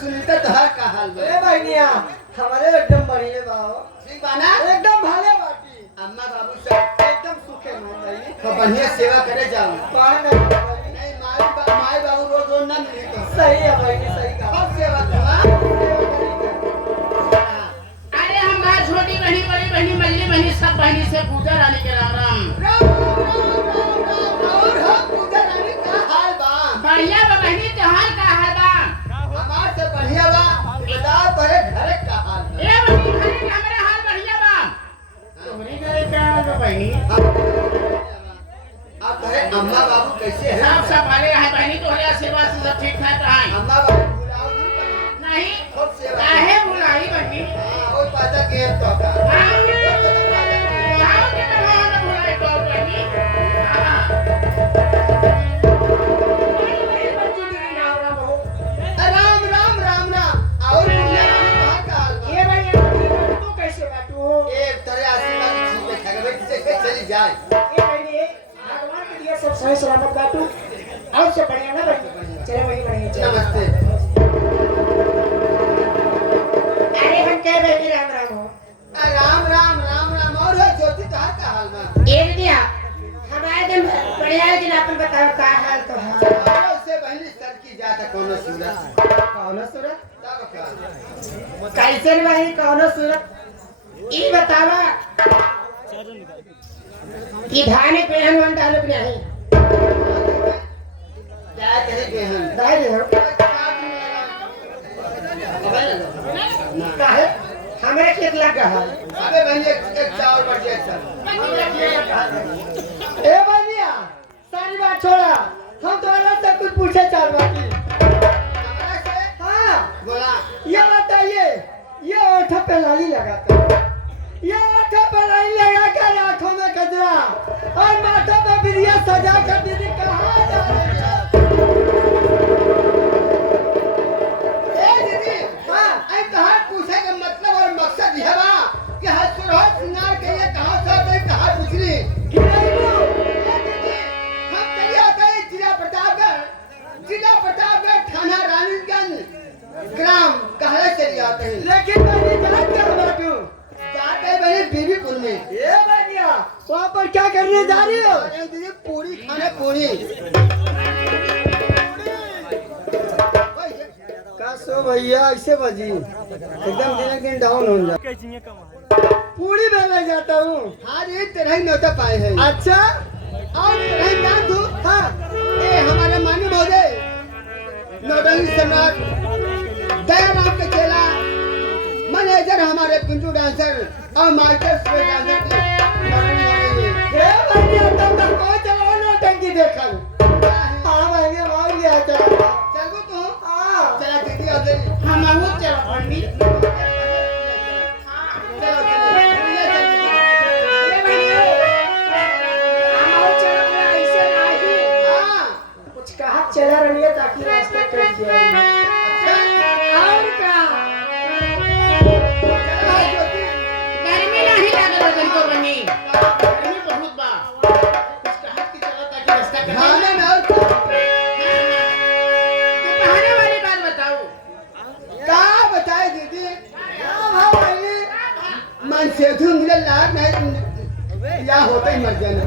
सुनीता तोहार का हाल बा? ए बहनिया हमारे एकदम बढ़िया बाओ ठीक बा ना? एकदम भाले बाटी अम्मा बाबू सब एकदम सुखे में भाई तो बढ़िया सेवा करे जाओ। कौन नहीं भाई नहीं माई बाबू रोज रोज ना मिली तो सही है भाई सही कहा सब सेवा करा। अरे हमार छोटी बहनी बड़ी बहनी मझली बहनी सब बहनी से पूजा रानी के राम राम। और हम पूजा रानी का हाल बा? बढ़िया बा बहनी त्योहार का हाल बा। हमार से बढ़िया बा। बताओ तोरे घरे का हाल बा? ए बहनी घरे के हमारे हाल बढ़िया बा। तुम्हारी घरे का हाल बा बहनी? आप तोरे अम्मा बाबू कैसे हैं? सब सब भले हैं बहनी, तोहरे आशीर्वाद से सब ठीक ठाक रहा है। अम्मा बाबू बुलाओ नहीं? नहीं खूब सेवा काहे बुलाई बहनी? हाँ, वो पता के है तो का। आओ के तो बुलाई तो बहनी। राम राम राम राम। और पूजा रानी कहाँ का हाल बा? ये भाई तू कैसे बाटू एक तोरे आशीर्वाद ठीक है खगवे से चली जाए। ये भाई भगवान के लिए सब सही सलामत बाटू और सब बढ़िया ना भाई चलो वही बढ़िया चलो नमस्ते। अरे हम कह भाई राम राम हो राम राम राम राम। और वो ज्योति कहाँ का हाल बा? ये दिया हमारे दिन बढ़िया है कि अपन बताओ का हाल तो है और उससे पहले सर की जाता कौनो सूरत कौनो सूरत तब का कैसे भाई कौनो सूरत ई बतावा कि धान पेहन वन डालो कि नहीं क्या कहे के हम दाई दे काहे हमरे खेत लग गया है अबे बहनी एक चावल बढ़िया चल। ए बनिया सारी बात छोड़ा हम तुम्हारा से कुछ पूछे चार बात हमारा से हाँ बोला ये बताइए ये ओठ पे लाली लगाते हैं ये ओठ पे लाली लगा कर आंखों में गजरा और माथे पे बिंदिया सजा कर दीदी कहाँ जा रही है ए दीदी हाँ आई कहाँ पूछे का मतलब और मकसद यह बा कि हर सुरह सिंगार के लिए कहाँ से आते कहाँ पूछनी गिराइयो ए दीदी हम चले आते हैं जिला प्रतापगढ़ थाना रानीगंज ग्राम कहले चले आते हैं। लेकिन मैंने जान कर बाटू जाते हैं बहनी बीबीपुर में। ये बनिया वहाँ पर क्या करने जा रही हो अरे दीदी पूरी खाने पूरी का सो भैया ऐसे बजी एकदम दिन दिन डाउन हो जा पूरी बेले जाता हूँ हाँ जी तेरह ही न्योता पाए हैं। अच्छा और तेरह ही जान तू हाँ ए हमारे माननीय महोदय नौरंगी सम्राट दयाराम के चेला मैनेजर हमारे पिंटू डांसर और मास्टर स्वे डांसर के नौरंगी हो रही है। हे भैया तब तक कोई चलाओ नौटंकी देखल हाँ भैया भाग गया चला चलो तू हाँ चला दीदी आ गई। हम आहू चल पड़ी। चलो चलो ये भैया हम और चला गया ऐसे नहीं हाँ कुछ कहा चला रही है ताकि रास्ता कट जाए और का गर्मी नहीं लागल बहन को बनी। गर्मी बहुत बा। कुछ कहत की चलो ताकि रास्ता कटे। खाने में और क्या? तो बहाने वाली बात बताओ। का बताए दीदी हाँ भाई मन से धुन मिले लाग नहीं या होते ही मर जाना।